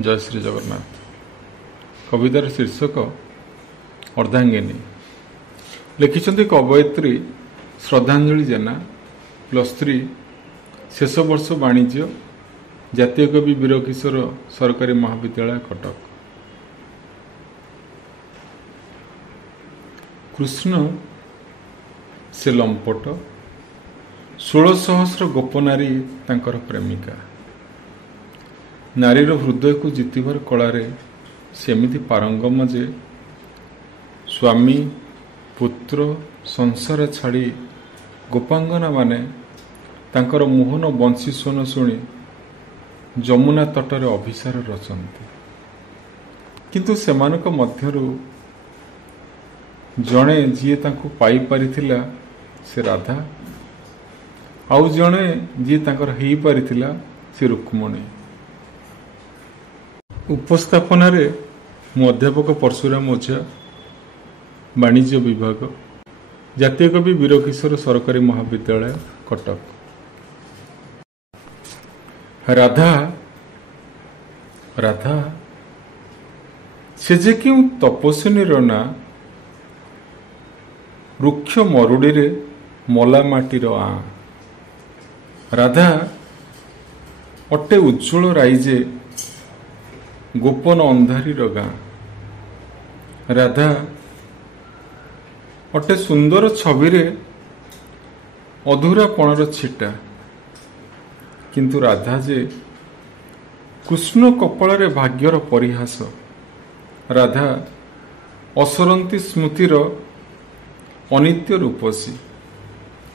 जय श्री जगन्नाथ। कवितार शीर्षक अर्धांगिनी। लिखिंट कवयित्री श्रद्धांजलि जेना, +3 शेष वर्ष वाणिज्य, जातीय कवि वीरकिशोर सरकारी महाविद्यालय कटक। कृष्ण से लंपट, 16 सहस्र गोपनारी तांकर प्रेमिका। नारीर हृदय को जितबार कलारे सेमिति पारंगम जे स्वामी पुत्र संसार छाड़ी गोपांगना माने तांकर मोहन बंशी स्वन शुणी जमुना तटरे अभिसार रचंती। किंतु सेमानक मध्यरु जणे जी तांको पाई परिथिला से राधा, आउ जणे जी तांकर हेई परिथिला से रुक्मणी। उपस्थापन मु अध्यापक परशुराम ओझा, वाणिज्य विभाग, जातीय कवि वीरकिशोर सरकारी महाविद्यालय कटक। राधा राधा से जे क्यों तपस्विनीर ना, रुक्ष मरुड़ी रे मला माटीर आ। राधा अटे उज्ज्वल राइजे गोपन अंधारी गाँ। राधा अटे सुंदर छवि रे अधूरा पणर छिटा। किंतु राधा जे कृष्ण कपाल रे भाग्यर परिहास। राधा असरंती स्मृतिर अनित्य रूपसी।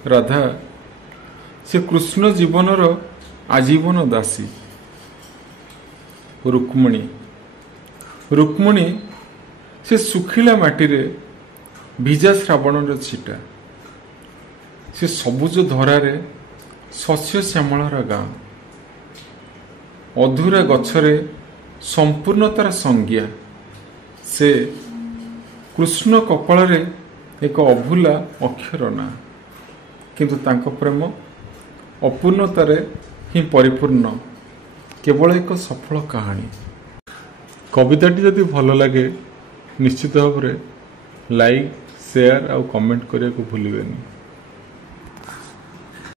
राधा से कृष्ण जीवनर आजीवन दासी। रुक्मणी रुक्मणी से सुखिला माटी रे भिजा श्रावण छिटा। से सबुज धरारे शस्य श्यामलार गाँ। अधूरा गछरे संपूर्णतार संज्ञा। से कृष्ण कपाल रे एक अभूला अक्षर ना। किंतु तांको प्रेम अपूर्णतारे ही परिपूर्ण, केवल एक सफल कहानी। कविताटी जदि भल लगे निश्चित भाव लाइक, शेयर और कमेंट करने को भूलिबेनी।